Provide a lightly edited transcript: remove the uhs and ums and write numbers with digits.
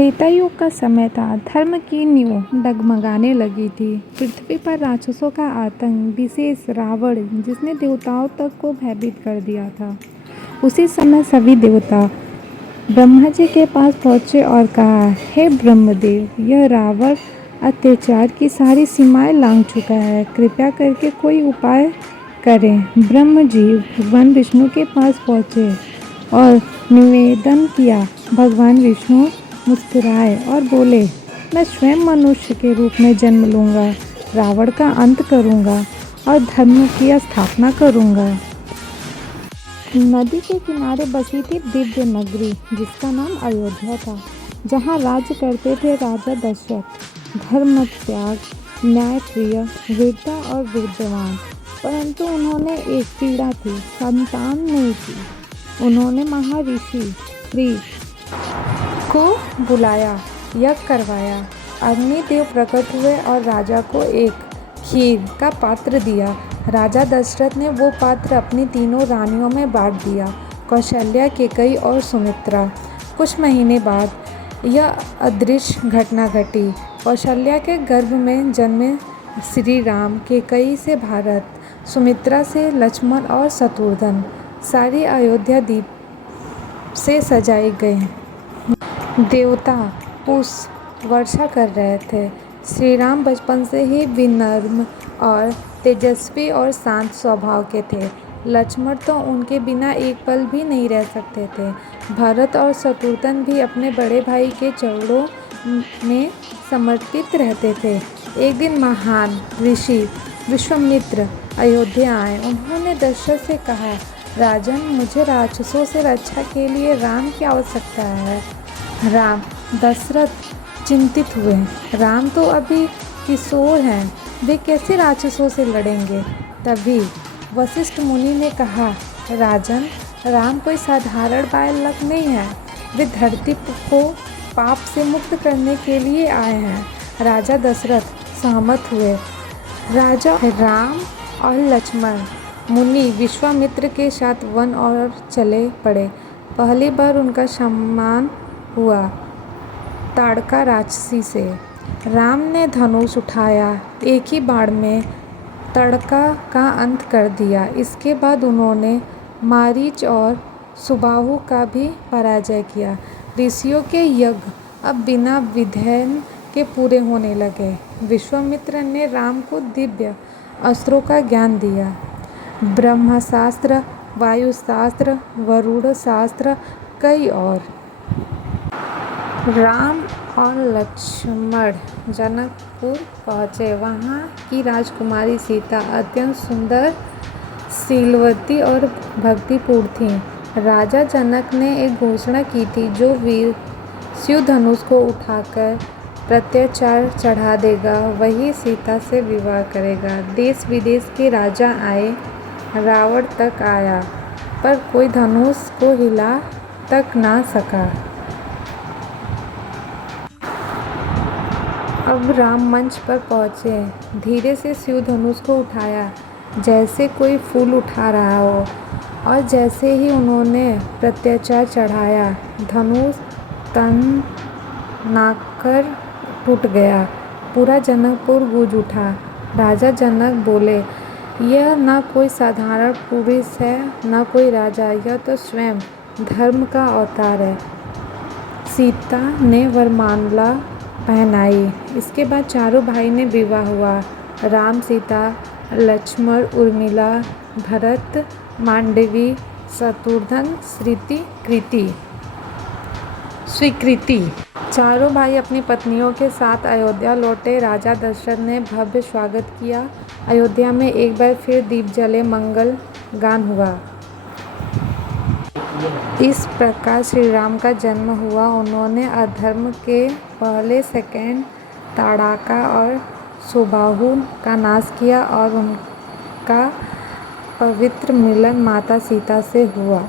त्रेता युग का समय था। धर्म की नींव डगमगाने लगी थी। पृथ्वी पर राक्षसों का आतंक, विशेष रावण जिसने देवताओं तक को भयभीत कर दिया था। उसी समय सभी देवता ब्रह्मा जी के पास पहुंचे और कहा, हे ब्रह्मदेव, यह रावण अत्याचार की सारी सीमाएं लांघ चुका है। कृपया करके कोई उपाय करें। ब्रह्म जी भगवान विष्णु के पास पहुंचे और निवेदन किया। भगवान विष्णु मुस्कुराए और बोले, मैं स्वयं मनुष्य के रूप में जन्म लूँगा, रावण का अंत करूँगा और धर्म की स्थापना करूँगा। नदी के किनारे बसी थी दिव्य नगरी जिसका नाम अयोध्या था, जहाँ राज्य करते थे राजा दशरथ। धर्म त्याग, न्यायप्रिय, वीरता और विद्वान। परंतु उन्होंने एक पीड़ा थी, संतान नहीं थी। उन्होंने महर्षि ऋषि को बुलाया, यज्ञ करवाया। अग्निदेव प्रकट हुए और राजा को एक खीर का पात्र दिया। राजा दशरथ ने वो पात्र अपनी तीनों रानियों में बांट दिया, कौशल्या, कैकेयी और सुमित्रा। कुछ महीने बाद यह अदृश्य घटना घटी। कौशल्या के गर्भ में जन्मे श्री राम, कैकेयी से भरत, सुमित्रा से लक्ष्मण और शत्रुघ्न। सारी अयोध्या दीप से सजाई गई। देवता पुष्प वर्षा कर रहे थे। श्री राम बचपन से ही विनम्र और तेजस्वी और शांत स्वभाव के थे। लक्ष्मण तो उनके बिना एक पल भी नहीं रह सकते थे। भरत और शत्रुघ्न भी अपने बड़े भाई के चरणों में समर्पित रहते थे। एक दिन महान ऋषि विश्वामित्र अयोध्या आए। उन्होंने दशरथ से कहा, राजन, मुझे राक्षसों से रक्षा के लिए राम की आवश्यकता है। राम दशरथ चिंतित हुए। राम तो अभी किशोर हैं, वे कैसे राक्षसों से लड़ेंगे। तभी वशिष्ठ मुनि ने कहा, राजन, राम कोई साधारण बालक नहीं है, वे धरती को पाप से मुक्त करने के लिए आए हैं। राजा दशरथ सहमत हुए। राजा राम और लक्ष्मण मुनि विश्वामित्र के साथ वन और चले पड़े। पहली बार उनका सम्मान हुआ ताड़का राक्षसी से। राम ने धनुष उठाया, एक ही बाण में ताड़का का अंत कर दिया। इसके बाद उन्होंने मारीच और सुबाहु का भी पराजय किया। ऋषियों के यज्ञ अब बिना विघ्न के पूरे होने लगे। विश्वामित्र ने राम को दिव्य अस्त्रों का ज्ञान दिया, ब्रह्मास्त्र, वायुशास्त्र, वरुण शास्त्र, कई और। राम और लक्ष्मण जनकपुर पहुँचे। वहाँ की राजकुमारी सीता अत्यंत सुंदर, शीलवती और भक्तिपूर्ण थी। राजा जनक ने एक घोषणा की थी, जो वीर शिव धनुष को उठाकर प्रत्याचार चढ़ा देगा, वही सीता से विवाह करेगा। देश विदेश के राजा आए, रावण तक आया, पर कोई धनुष को हिला तक ना सका। अब राम मंच पर पहुँचे। धीरे से शिव धनुष को उठाया, जैसे कोई फूल उठा रहा हो, और जैसे ही उन्होंने प्रत्याचार चढ़ाया, धनुष तनाकर टूट गया। पूरा जनकपुर गूंज उठा। राजा जनक बोले, यह न कोई साधारण पुरुष है, न कोई राजा, यह तो स्वयं धर्म का अवतार है। सीता ने वरमाला पहनाई। इसके बाद चारों भाई ने विवाह हुआ। राम, सीता, लक्ष्मण, उर्मिला, भरत, मांडवी, शत्रुघ्न, स्वीकृति। चारों भाई अपनी पत्नियों के साथ अयोध्या लौटे। राजा दशरथ ने भव्य स्वागत किया। अयोध्या में एक बार फिर दीप जले, मंगल गान हुआ। इस प्रकार श्री राम का जन्म हुआ। उन्होंने अधर्म के पहले सेकंड ताड़का और सुबाहु का नाश किया और उनका पवित्र मिलन माता सीता से हुआ।